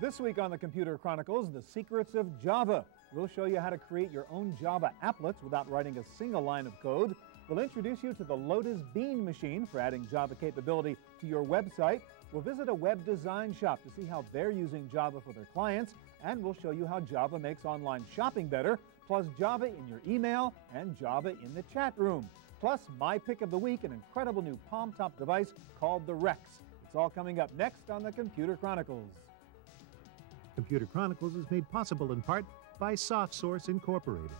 This week on the Computer Chronicles, the secrets of Java. We'll show you how to create your own Java applets without writing a single line of code. We'll introduce you to the Lotus Bean machine for adding Java capability to your website. We'll visit a web design shop to see how they're using Java for their clients. And we'll show you how Java makes online shopping better, plus Java in your email and Java in the chat room. Plus, my pick of the week, an incredible new palm-top device called the Rex. It's all coming up next on the Computer Chronicles. Computer Chronicles is made possible in part by SoftSource Incorporated,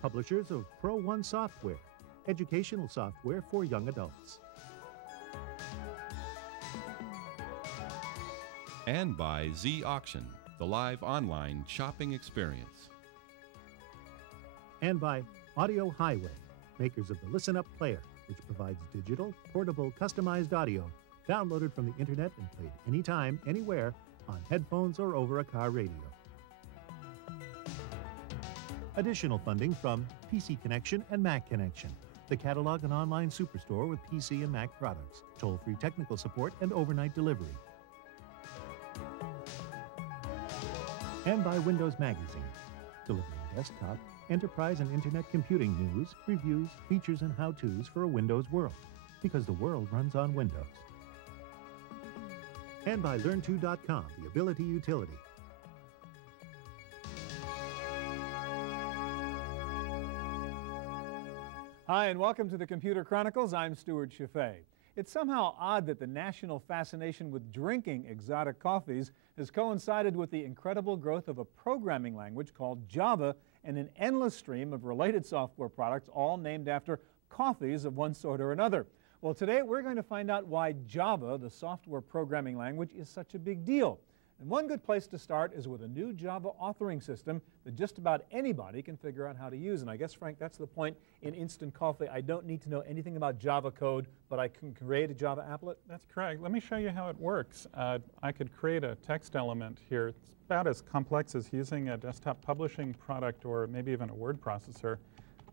publishers of Pro One software, educational software for young adults. And by Z Auction, the live online shopping experience. And by Audio Highway, makers of the Listen Up Player, which provides digital, portable, customized audio downloaded from the internet and played anytime, anywhere, on headphones or over a car radio. Additional funding from PC Connection and Mac Connection, the catalog and online superstore with PC and Mac products, toll-free technical support, and overnight delivery. And by Windows Magazine, delivering desktop, enterprise, and internet computing news, reviews, features, and how-tos for a Windows world, because the world runs on Windows. And by Learn2.com, the Ability Utility. Hi, and welcome to the Computer Chronicles. I'm Stuart Chaffee. It's somehow odd that the national fascination with drinking exotic coffees has coincided with the incredible growth of a programming language called Java and an endless stream of related software products, all named after coffees of one sort or another. Well, today we're going to find out why Java, the software programming language, is such a big deal. And one good place to start is with a new Java authoring system that just about anybody can figure out how to use. And I guess, Frank, that's the point in Instant Coffee. I don't need to know anything about Java code, but I can create a Java applet? That's correct. Let me show you how it works. I could create a text element here. It's about as complex as using a desktop publishing product or maybe even a word processor.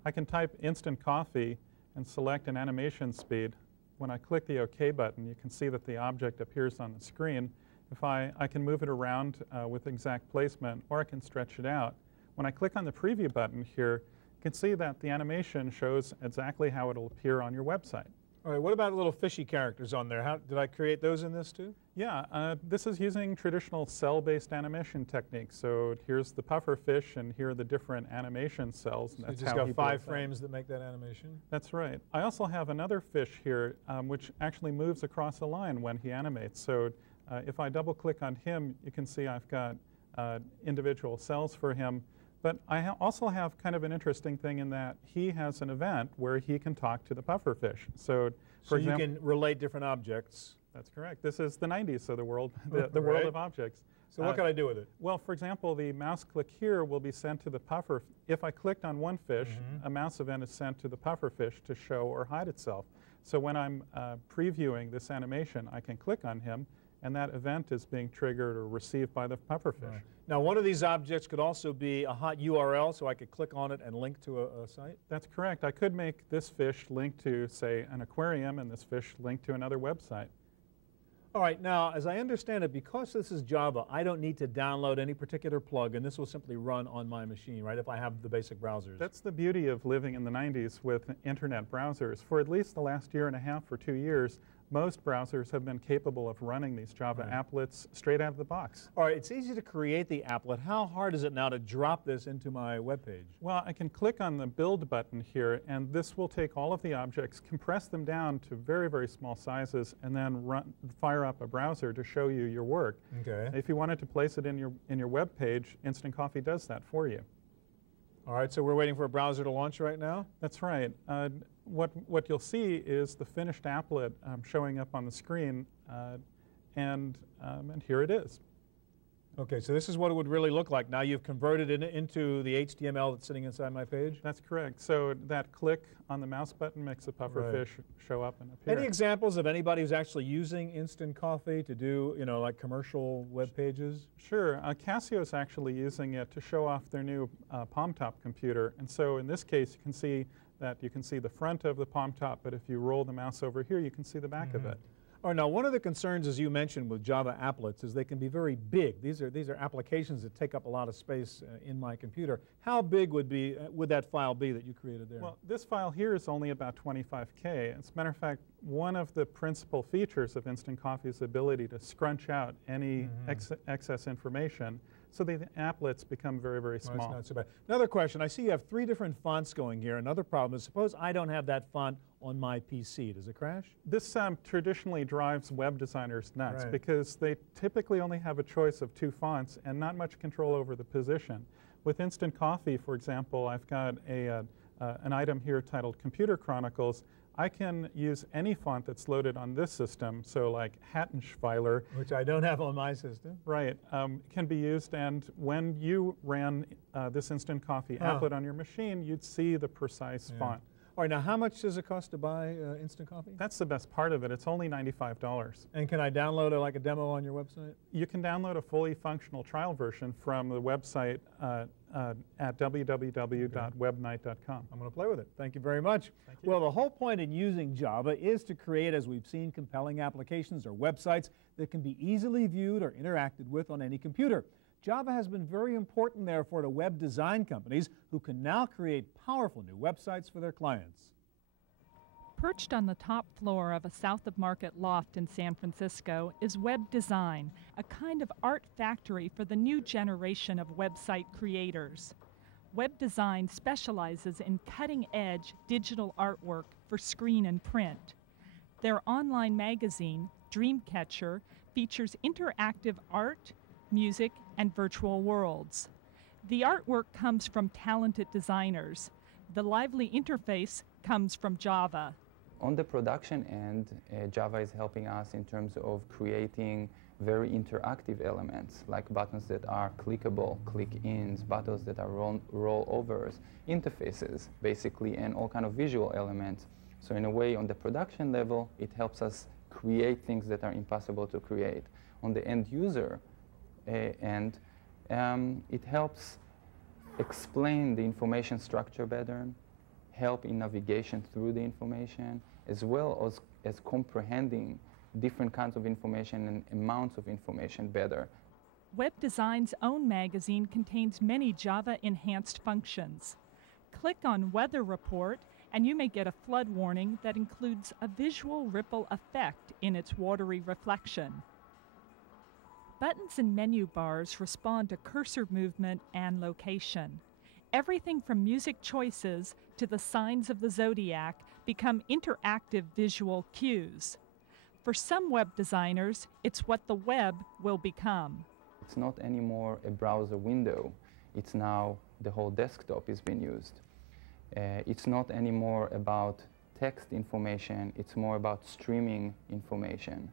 I can type Instant Coffee and select an animation speed. When I click the OK button, you can see that the object appears on the screen. If I can move it around with exact placement, or I can stretch it out. When I click on the preview button here, you can see that the animation shows exactly how it will appear on your website. All right, what about little fishy characters on there? Did I create those in this too? Yeah, this is using traditional cell-based animation techniques. So here's the puffer fish, and here are the different animation cells. So you just got 5 frames that make that animation? That's right. I also have another fish here, which actually moves across a line when he animates. So if I double-click on him, you can see I've got individual cells for him. But I also have kind of an interesting thing in that he has an event where he can talk to the pufferfish. So, for example, you can relate different objects. That's correct. This is the 90s, so the world, the world of objects. So what can I do with it? Well, for example, the mouse click here will be sent to the puffer. If I clicked on one fish, a mouse event is sent to the pufferfish to show or hide itself. So when I'm previewing this animation, I can click on him, and that event is being triggered or received by the pufferfish. Right. Now, one of these objects could also be a hot URL, so I could click on it and link to a site? That's correct. I could make this fish link to, say, an aquarium, and this fish link to another website. All right, now, as I understand it, because this is Java, I don't need to download any particular plugin. This will simply run on my machine, right, if I have the basic browsers. That's the beauty of living in the 90s with internet browsers. For at least the last year and a half or 2 years, most browsers have been capable of running these Java applets straight out of the box. All right, it's easy to create the applet. How hard is it now to drop this into my web page? Well, I can click on the Build button here, and this will take all of the objects, compress them down to very, very small sizes, and then fire up a browser to show you your work. Okay. If you wanted to place it in your web page, Instant Coffee does that for you. All right, so we're waiting for a browser to launch right now? That's right. What you'll see is the finished applet showing up on the screen, and here it is. Okay, so this is what it would really look like. Now you've converted it into the HTML that's sitting inside my page? That's correct. So that click on the mouse button makes a pufferfish show up and appear. Any examples of anybody who's actually using Instant Coffee to do, you know, like commercial web pages? Sure. Casio is actually using it to show off their new palmtop computer. And so in this case, you can see the front of the palmtop, but if you roll the mouse over here, you can see the back of it. All right, now one of the concerns, as you mentioned, with Java applets is they can be very big. These are applications that take up a lot of space in my computer. How big would that file be that you created there? Well, this file here is only about 25K. As a matter of fact, one of the principal features of Instant Coffee is the ability to scrunch out any excess information, so the applets become very, very small. Well, that's not so bad. Another question, I see you have 3 different fonts going here. Another problem is, suppose I don't have that font on my PC. Does it crash? This traditionally drives web designers nuts because they typically only have a choice of 2 fonts and not much control over the position. With Instant Coffee, for example, I've got an item here titled Computer Chronicles. I can use any font that's loaded on this system, so like Hattenschweiler. Which I don't have on my system. Right, can be used, and when you ran this Instant Coffee applet on your machine, you'd see the precise font. All right, now how much does it cost to buy Instant Coffee? That's the best part of it. It's only $95. And can I download like a demo on your website? You can download a fully functional trial version from the website at www.webnight.com. I'm going to play with it. Thank you very much. Thank you. Well, the whole point in using Java is to create, as we've seen, compelling applications or websites that can be easily viewed or interacted with on any computer. Java has been very important, therefore, to web design companies who can now create powerful new websites for their clients. Perched on the top floor of a South of Market loft in San Francisco is Web Design, a kind of art factory for the new generation of website creators. Web Design specializes in cutting-edge digital artwork for screen and print. Their online magazine, Dreamcatcher, features interactive art, music, and virtual worlds. The artwork comes from talented designers. The lively interface comes from Java. On the production end, Java is helping us in terms of creating very interactive elements, like buttons that are clickable, click-ins, buttons that are rollovers, interfaces, basically, and all kind of visual elements. So in a way, on the production level, it helps us create things that are impossible to create. On the end user end, it helps explain the information structure better, help in navigation through the information, as well as comprehending different kinds of information and amounts of information better. Web Design's own magazine contains many Java-enhanced functions. Click on Weather Report and you may get a flood warning that includes a visual ripple effect in its watery reflection. Buttons and menu bars respond to cursor movement and location. Everything from music choices to the signs of the zodiac become interactive visual cues. For some web designers, it's what the web will become. It's not anymore a browser window. It's now the whole desktop is being used. It's not anymore about text information. It's more about streaming information.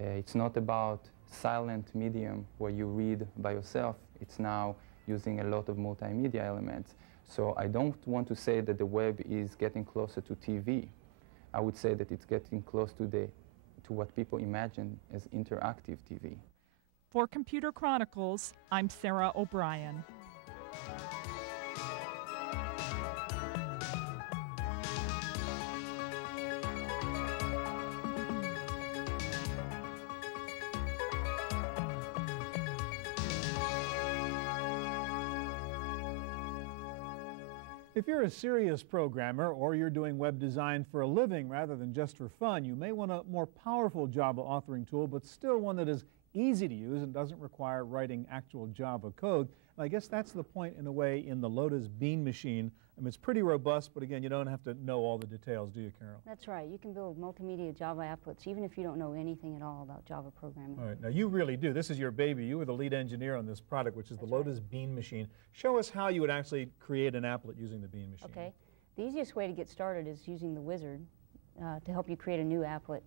It's not about silent medium where you read by yourself. It's now using a lot of multimedia elements. So I don't want to say that the web is getting closer to TV. I would say that it's getting close to what people imagine as interactive TV. For Computer Chronicles, I'm Sarah O'Brien. If you're a serious programmer or you're doing web design for a living rather than just for fun, you may want a more powerful Java authoring tool, but still one that is easy to use and doesn't require writing actual Java code. And I guess that's the point, in a way, in the Lotus Bean Machine. I mean, it's pretty robust, but again, you don't have to know all the details, do you, Carol? That's right. You can build multimedia Java applets even if you don't know anything at all about Java programming. All right. Now, you really do. This is your baby. You were the lead engineer on this product, which is the Lotus Bean Machine. Show us how you would actually create an applet using the Bean Machine. Okay. The easiest way to get started is using the wizard to help you create a new applet.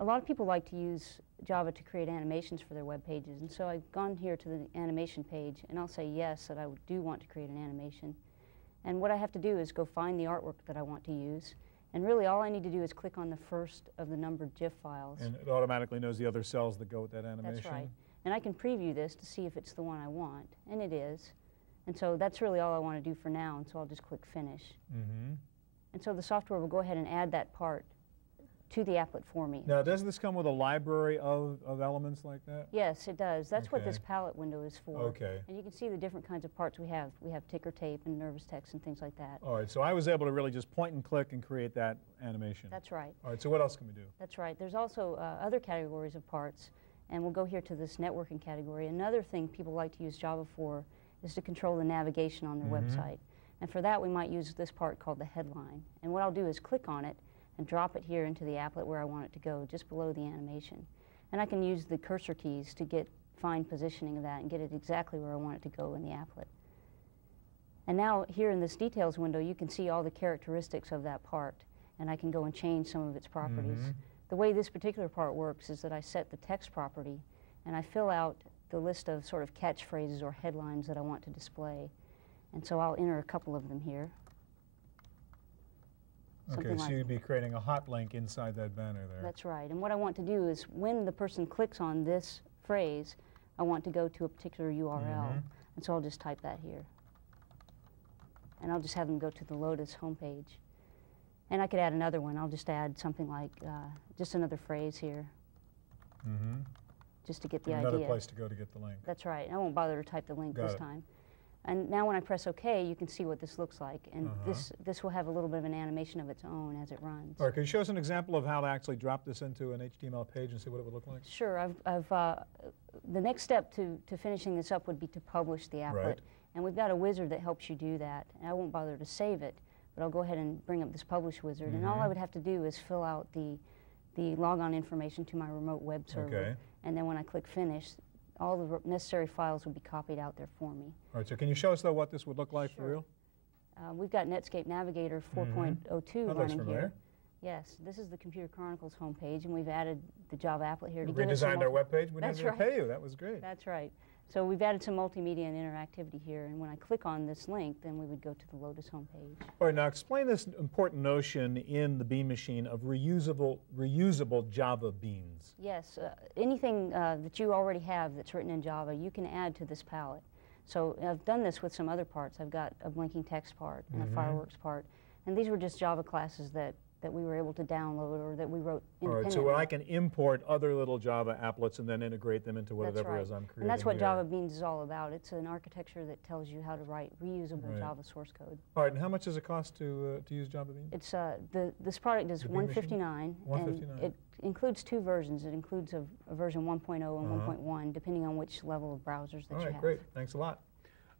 A lot of people like to use Java to create animations for their web pages, and so I've gone here to the animation page, and I'll say yes, that I do want to create an animation. And what I have to do is go find the artwork that I want to use, and really all I need to do is click on the first of the numbered GIF files. And it automatically knows the other cells that go with that animation. That's right. And I can preview this to see if it's the one I want, and it is. And so that's really all I want to do for now, and so I'll just click Finish. And so the software will go ahead and add that part to the applet for me. Now, does this come with a library of elements like that? Yes, it does. That's what this Okay. palette window is for. Okay. And you can see the different kinds of parts we have. We have ticker tape and nervous text and things like that. All right, so I was able to really just point and click and create that animation. That's right. All right, so what else can we do? That's right. There's also other categories of parts, and we'll go here to this networking category. Another thing people like to use Java for is to control the navigation on their website. And for that, we might use this part called the headline. And what I'll do is click on it and drop it here into the applet where I want it to go, just below the animation. And I can use the cursor keys to get fine positioning of that and get it exactly where I want it to go in the applet. And now here in this details window, you can see all the characteristics of that part, and I can go and change some of its properties. The way this particular part works is that I set the text property, and I fill out the list of sort of catchphrases or headlines that I want to display. And so I'll enter a couple of them here. Okay, so you'd be creating a hot link inside that banner there. That's right. And what I want to do is when the person clicks on this phrase, I want to go to a particular URL. And so I'll just type that here. And I'll just have them go to the Lotus homepage. And I could add another one. I'll just add something like just another phrase here. Just to get the idea. Another place to go to get the link. That's right. I won't bother to type the link Got this it. time. And now when I press OK, you can see what this looks like. And this will have a little bit of an animation of its own as it runs. All right, can you show us an example of how to actually drop this into an HTML page and see what it would look like? Sure. The next step to finishing this up would be to publish the applet. Right. And we've got a wizard that helps you do that. And I won't bother to save it, but I'll go ahead and bring up this publish wizard. And all I would have to do is fill out the logon information to my remote web server. Okay. And then when I click finish, all the necessary files will be copied out there for me. All right, so can you show us, though, what this would look like for real? We've got Netscape Navigator 4.02 That looks running familiar. here. Yes, this is the Computer Chronicles homepage, and we've added the Java applet here to You give it some redesigned our webpage? We didn't That's even right. pay you. That was great. That's right. So we've added some multimedia and interactivity here, and when I click on this link, then we would go to the Lotus homepage. All right, now explain this important notion in the Bean Machine of reusable Java beans. Yes, anything that you already have that's written in Java, you can add to this palette. So I've done this with some other parts. I've got a blinking text part and a fireworks part, and these were just Java classes that we were able to download or that we wrote All right, independently. so I can import other little Java applets and then integrate them into whatever That's right. it is I'm creating And that's what here. Java Beans is all about. It's an architecture that tells you how to write reusable Right. Java source code. All right, and how much does it cost to use Java Beans? It's this product is The Bean Machine? $159, $159. and it includes two versions. It includes a version 1.0 and 1.1, depending on which level of browsers that All you right, have. great. Thanks a lot.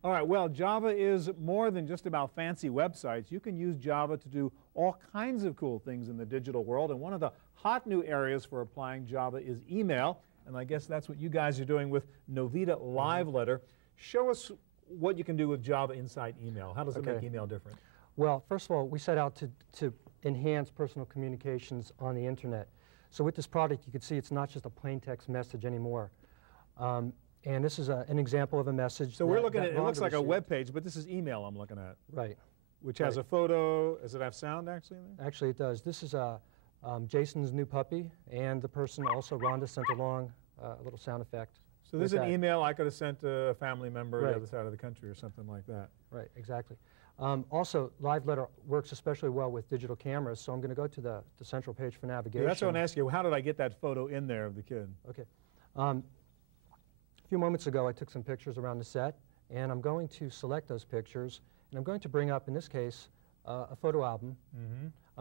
All right, well, Java is more than just about fancy websites. You can use Java to do all kinds of cool things in the digital world, and one of the hot new areas for applying Java is email, and I guess that's what you guys are doing with Novita Live Letter. Show us what you can do with Java inside email. How does it make email different? Well, first of all, we set out to enhance personal communications on the internet. So with this product, you can see it's not just a plain text message anymore. And this is an example of a message. So we're looking at, it looks Rhonda like a received. web page, but this is email I'm looking at, Right. which has a photo. Does it have sound actually in there? Actually, it does. This is Jason's new puppy, and the person also, Rhonda, sent along a little sound effect. So this is with an that. email I could have sent to a family member on Right. the other side of the country or something like that. Right, exactly. Also, Live Letter works especially well with digital cameras, so I'm going to go to the central page for navigation. Yeah, that's what I'm asking you. How did I get that photo in there of the kid? Okay. A few moments ago, I took some pictures around the set, and I'm going to select those pictures, and I'm going to bring up, in this case, a photo album.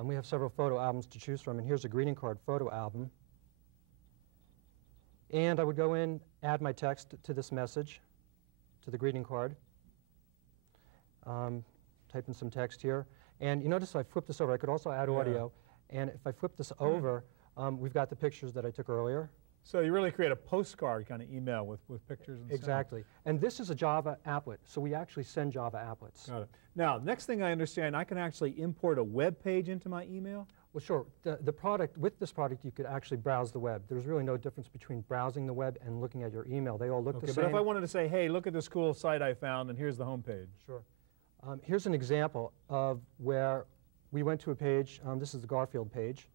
We have several photo albums to choose from, and here's a greeting card photo album. And I would go in, add my text to this message, to the greeting card. Type in some text here. And you notice if I flip this over, I could also add audio. And if I flip this over, we've got the pictures that I took earlier. So you really create a postcard kind of email with pictures and Exactly. And this is a Java applet, so we actually send Java applets. Got it. Now, next thing I understand, I can actually import a web page into my email? Well, sure. The product, with this product, you could actually browse the web. There's really no difference between browsing the web and looking at your email. They all look the Okay, same. but if I wanted to say, hey, look at this cool site I found, and here's the home page. Sure. Here's an example of where we went to a page. This is the Garfield page.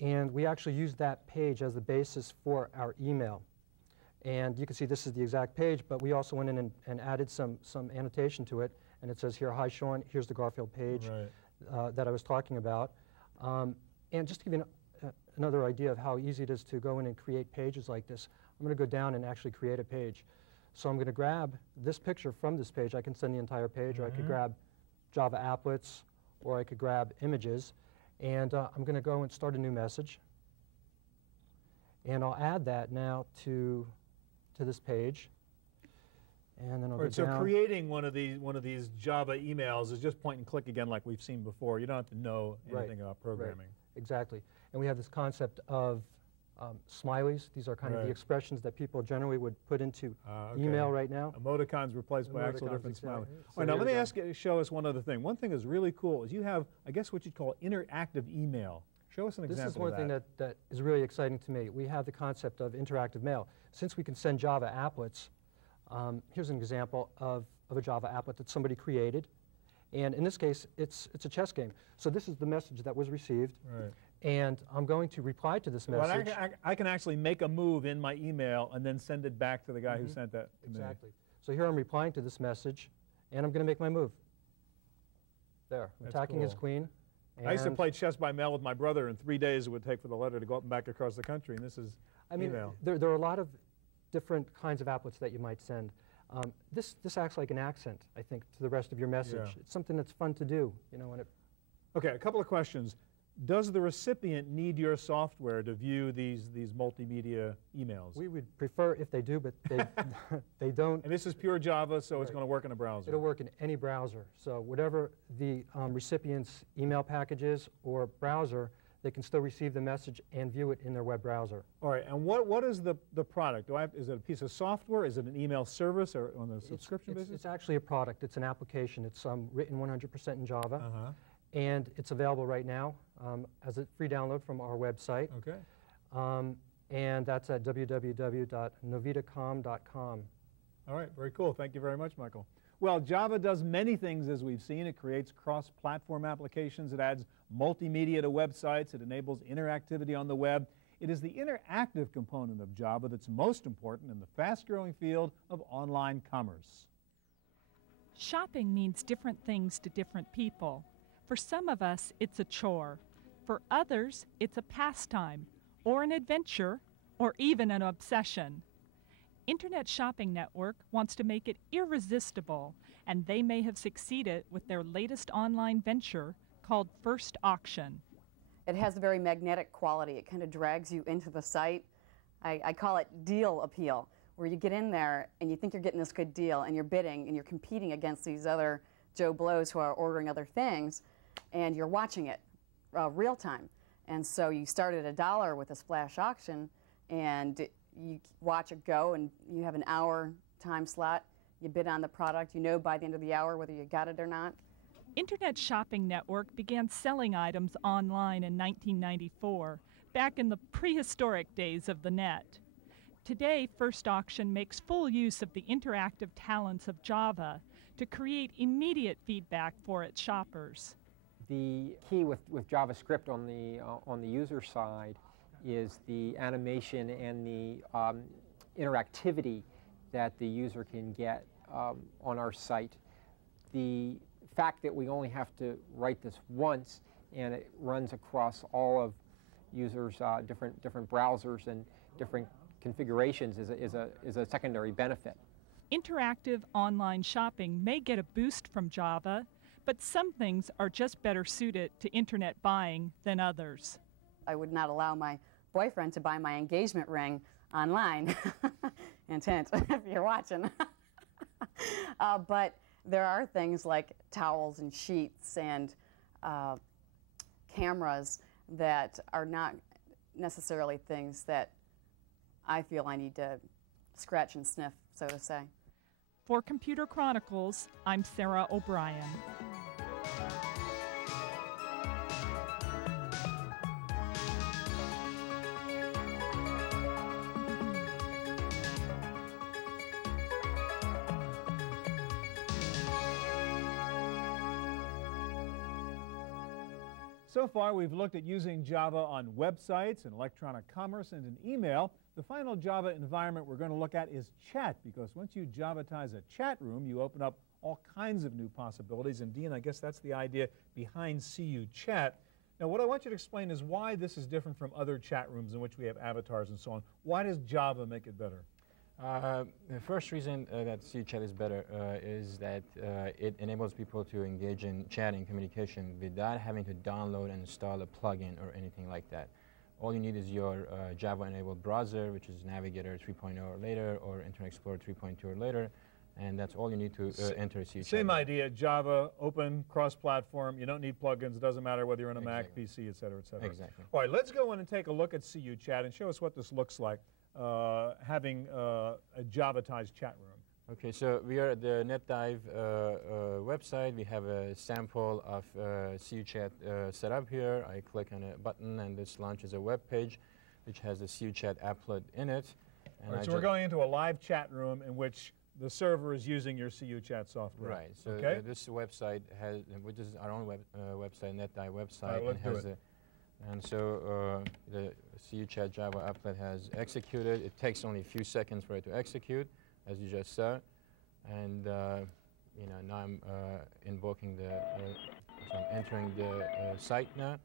And we actually used that page as the basis for our email. And you can see this is the exact page, but we also went in and added some annotation to it. And it says here, hi, Sean, here's the Garfield page that I was talking about. And just to give you another idea of how easy it is to go in and create pages like this, I'm going to go down and actually create a page. So I'm going to grab this picture from this page. I can send the entire page, or I could grab Java applets, or I could grab images. And I'm going to go and start a new message. And I'll add that now to this page. And then I'll go so down. creating one of these Java emails is just point and click again like we've seen before. You don't have to know anything about programming. Right. Exactly. And we have this concept of smileys. These are kind of the expressions that people generally would put into email right now. Emoticons replaced by actual different smileys. So All right, now let me show us one other thing. One thing that's really cool is you have, I guess, what you'd call interactive email. Show us an example of that. This is one thing that is really exciting to me. We have the concept of interactive mail. Since we can send Java applets, here's an example of a Java applet that somebody created. And in this case, it's a chess game. So this is the message that was received. Right. And I'm going to reply to this message. Well, I can actually make a move in my email and then send it back to the guy who sent that to me. Exactly. So here I'm replying to this message, and I'm going to make my move. There. I'm attacking his queen. I used to play chess by mail with my brother. In 3 days it would take for the letter to go up and back across the country, and this is email. There are a lot of different kinds of applets that you might send. This acts like an accent, I think, to the rest of your message. Yeah. It's something that's fun to do, you know, when it. Okay, a couple of questions. Does the recipient need your software to view these multimedia emails? We would prefer if they do, but they don't. And this is pure Java, so it's going to work in a browser. It'll work in any browser. So whatever the recipient's email package is or browser, they can still receive the message and view it in their web browser. All right, and what is the product? Is it a piece of software? Is it an email service or on a subscription basis? It's actually a product. It's an application. It's written 100% in Java. And it's available right now as a free download from our website. Okay. And that's at www.novitacom.com. All right, very cool. Thank you very much, Michael. Well, Java does many things, as we've seen. It creates cross-platform applications. It adds multimedia to websites. It enables interactivity on the web. It is the interactive component of Java that's most important in the fast-growing field of online commerce. Shopping means different things to different people. For some of us, it's a chore. For others, it's a pastime, or an adventure, or even an obsession. Internet Shopping Network wants to make it irresistible, and they may have succeeded with their latest online venture called First Auction. It has a very magnetic quality. It kind of drags you into the site. I call it deal appeal, where you get in there and you think you're getting this good deal, and you're bidding, and you're competing against these other Joe Blows who are ordering other things, and you're watching it real time. And so you start at $1 with a splash auction, and you watch it go, and you have an hour time slot. You bid on the product. You know by the end of the hour whether you got it or not. Internet Shopping Network began selling items online in 1994, back in the prehistoric days of the net. Today, First Auction makes full use of the interactive talents of Java to create immediate feedback for its shoppers. The key with JavaScript on the user side is the animation and the interactivity that the user can get on our site. The fact that we only have to write this once and it runs across all of users' different browsers and different configurations is a secondary benefit. Interactive online shopping may get a boost from Java, but some things are just better suited to internet buying than others. I would not allow my boyfriend to buy my engagement ring online. Hint, hint, if you're watching. But there are things like towels and sheets and cameras that are not necessarily things that I feel I need to scratch and sniff, so to say. For Computer Chronicles, I'm Sarah O'Brien. So far, we've looked at using Java on websites and electronic commerce and in email. The final Java environment we're going to look at is chat, because once you Javatize a chat room, you open up all kinds of new possibilities. And Dean, I guess that's the idea behind CU Chat. Now, what I want you to explain is why this is different from other chat rooms in which we have avatars and so on. Why does Java make it better? The first reason that CuChat is better is that it enables people to engage in chatting communication without having to download and install a plugin or anything like that. All you need is your Java-enabled browser, which is Navigator 3.0 or later, or Internet Explorer 3.2 or later, and that's all you need to enter CuChat. Same idea, Java, open, cross-platform. You don't need plugins. It doesn't matter whether you're on a Mac, PC, et cetera, et cetera. Exactly. All right, let's go in and take a look at CuChat and show us what this looks like, having a Javatized chat room. Okay, so we are at the NetDive website. We have a sample of CuChat set up here. I click on a button, and this launches a web page which has the CuChat applet in it. And All right, so we're going into a live chat room in which the server is using your CuChat software. Right. So okay? This website has, which is our own website, NetDive website, let's do it. And so the CuChat Java applet has executed. It takes only a few seconds for it to execute, as you just saw. And you know, now I'm invoking the, so I'm entering the site now.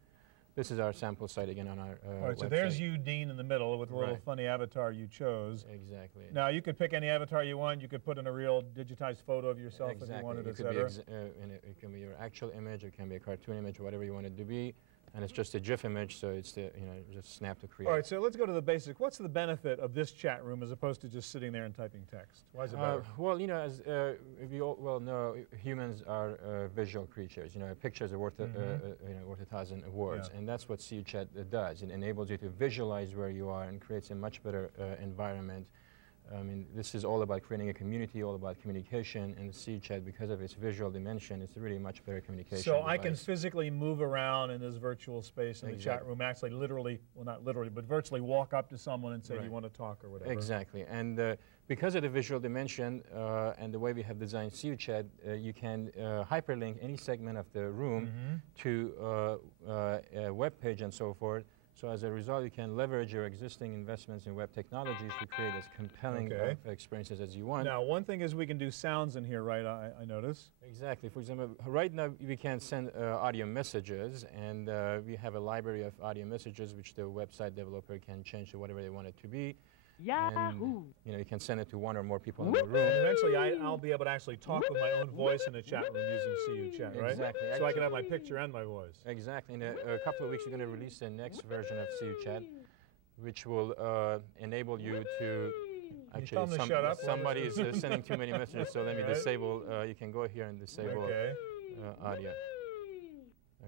This is our sample site again on our All right, website. so there's you, Dean, in the middle with the little Right. funny avatar you chose. Exactly. Now, you could pick any avatar you want. You could put in a real digitized photo of yourself if you wanted, It et could be cetera. it can be your actual image, it can be a cartoon image, whatever you want it to be. And it's just a GIF image, so it's the, you know, just snap to create. All right, so let's go to the basic. What's the benefit of this chat room as opposed to just sitting there and typing text? Why is it better? Well, you know, as we all well know, humans are visual creatures. You know, pictures are worth you know, worth 1,000 words, and that's what CuChat does. It enables you to visualize where you are and creates a much better environment. I mean, this is all about creating a community, all about communication, and CuChat, because of its visual dimension, it's really much better communication So device. I can physically move around in this virtual space in the chat room, actually literally, well, not literally, but virtually walk up to someone and say, do you want to talk or whatever? Exactly. And because of the visual dimension and the way we have designed CuChat, you can hyperlink any segment of the room to a web page and so forth. So as a result, you can leverage your existing investments in web technologies to create as compelling experiences as you want. Now, one thing is we can do sounds in here, right, I notice? Exactly. For example, right now we can send audio messages, and we have a library of audio messages which the website developer can change to whatever they want it to be. Yahoo! And, you know, you can send it to one or more people in the room. And eventually I'll be able to actually talk with my own voice in the chat room using CuChat, right? Exactly. So I can have my picture and my voice. Exactly. In a couple of weeks, we're going to release the next version of CuChat, which will enable you to actually, somebody is sending too many messages, so let me disable. You can go here and disable audio.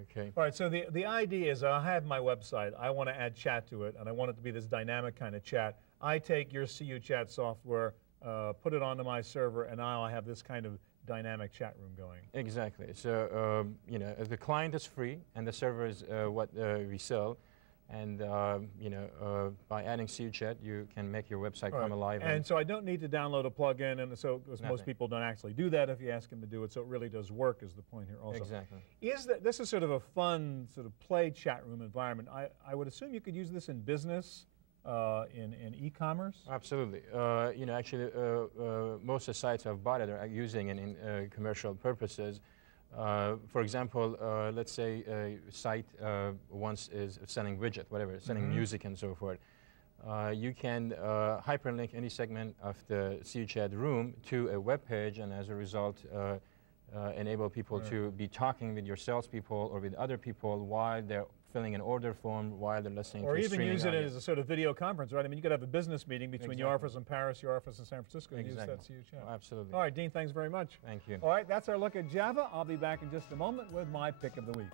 Okay. All right, so the idea is I have my website. I want to add chat to it, and I want it to be this dynamic kind of chat. I take your CuChat software, put it onto my server, and now I have this kind of dynamic chat room going. Exactly. So, you know, the client is free, and the server is what we sell. And, you know, by adding CuChat, you can make your website come alive. And so I don't need to download a plugin, and so because most people don't actually do that if you ask them to do it, so it really does work is the point here also. Exactly. This is sort of a fun sort of play chat room environment. I would assume you could use this in business, in e-commerce? Absolutely. You know, actually, most of the sites I've bought it are using it in commercial purposes. For example, let's say a site once is selling widget, whatever, selling music and so forth. You can hyperlink any segment of the CuChat room to a web page, and as a result, enable people to be talking with your salespeople or with other people while they're filling an order form, while they're listening or to even use it audio. as a sort of video conference, right? I mean, you could have a business meeting between your office in Paris, your office in San Francisco, and use that CuChat. Absolutely. All right, Dean, thanks very much. Thank you. All right, that's our look at Java. I'll be back in just a moment with my pick of the week.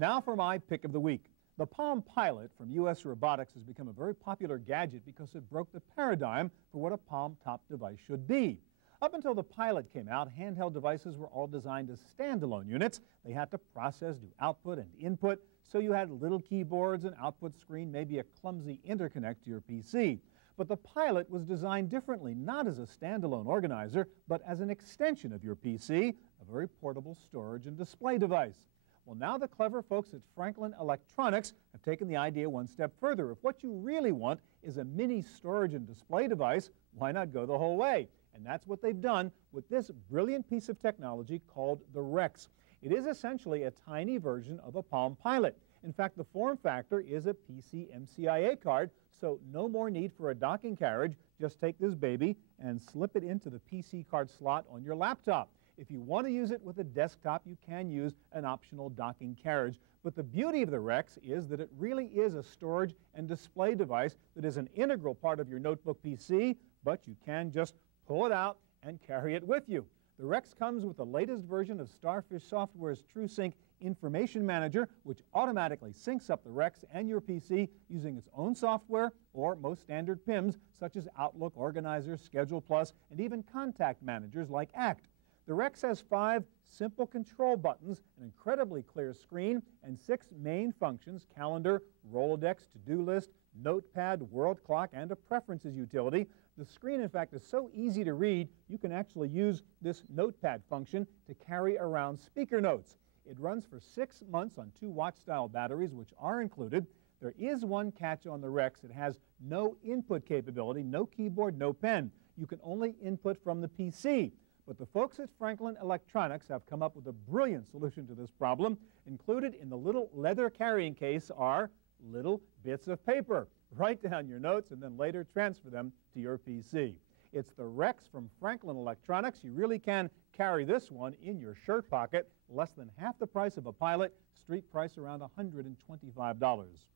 Now for my pick of the week. The Palm Pilot from U.S. Robotics has become a very popular gadget because it broke the paradigm for what a palm-top device should be. Up until the Pilot came out, handheld devices were all designed as standalone units. They had to process, do output and input, so you had little keyboards, an output screen, maybe a clumsy interconnect to your PC. But the Pilot was designed differently, not as a standalone organizer, but as an extension of your PC, a very portable storage and display device. Well, now the clever folks at Franklin Electronics have taken the idea one step further. If what you really want is a mini storage and display device, why not go the whole way? And that's what they've done with this brilliant piece of technology called the Rex. It is essentially a tiny version of a Palm Pilot. In fact, the form factor is a PC MCIA card, so no more need for a docking carriage. Just take this baby and slip it into the PC card slot on your laptop. If you want to use it with a desktop, you can use an optional docking carriage. But the beauty of the Rex is that it really is a storage and display device that is an integral part of your notebook PC, but you can just pull it out and carry it with you. The Rex comes with the latest version of Starfish Software's TrueSync Information Manager, which automatically syncs up the Rex and your PC using its own software or most standard PIMs such as Outlook, Organizer, Schedule Plus, and even contact managers like ACT. The Rex has 5 simple control buttons, an incredibly clear screen, and 6 main functions: calendar, Rolodex, to-do list, notepad, world clock, and a preferences utility. The screen, in fact, is so easy to read, you can actually use this notepad function to carry around speaker notes. It runs for 6 months on 2 watch-style batteries, which are included. There is one catch on the Rex. It has no input capability, no keyboard, no pen. You can only input from the PC. But the folks at Franklin Electronics have come up with a brilliant solution to this problem. Included in the little leather carrying case are little bits of paper. Write down your notes and then later transfer them to your PC. It's the Rex from Franklin Electronics. You really can carry this one in your shirt pocket, less than half the price of a Pilot, street price around $125.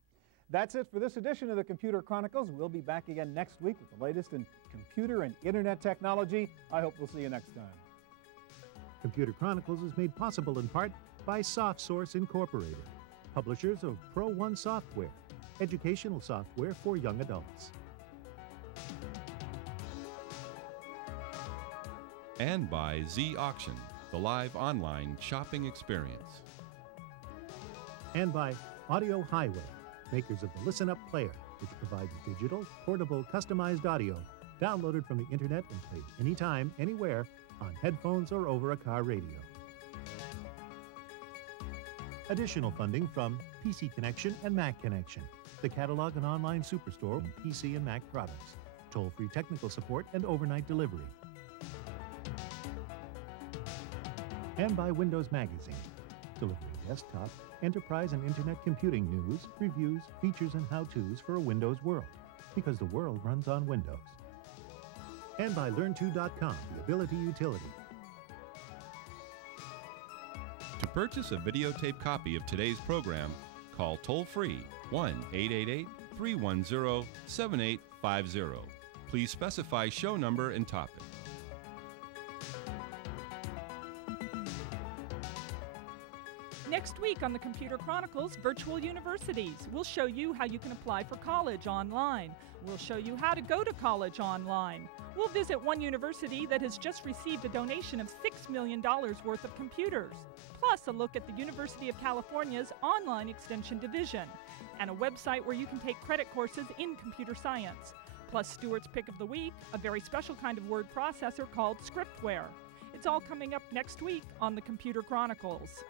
That's it for this edition of the Computer Chronicles. We'll be back again next week with the latest in computer and internet technology. I hope we'll see you next time. Computer Chronicles is made possible in part by SoftSource Incorporated, publishers of Pro One software, educational software for young adults. And by Z Auction, the live online shopping experience. And by Audio Highway, makers of the Listen Up Player, which provides digital, portable, customized audio downloaded from the internet and played anytime, anywhere, on headphones or over a car radio. Additional funding from PC Connection and Mac Connection, the catalog and online superstore of PC and Mac products, toll-free technical support and overnight delivery. And by Windows Magazine, delivering desktop, enterprise and internet computing news, reviews, features, and how-tos for a Windows world, because the world runs on Windows. And by Learn2.com, the Ability Utility. To purchase a videotape copy of today's program, call toll-free 1-888-310-7850. Please specify show number and topic. Next week on the Computer Chronicles Virtual Universities, we'll show you how you can apply for college online. We'll show you how to go to college online. We'll visit one university that has just received a donation of $6 million worth of computers, plus a look at the University of California's online extension division, and a website where you can take credit courses in computer science, plus Stewart's Pick of the Week, a very special kind of word processor called Scriptware. It's all coming up next week on the Computer Chronicles.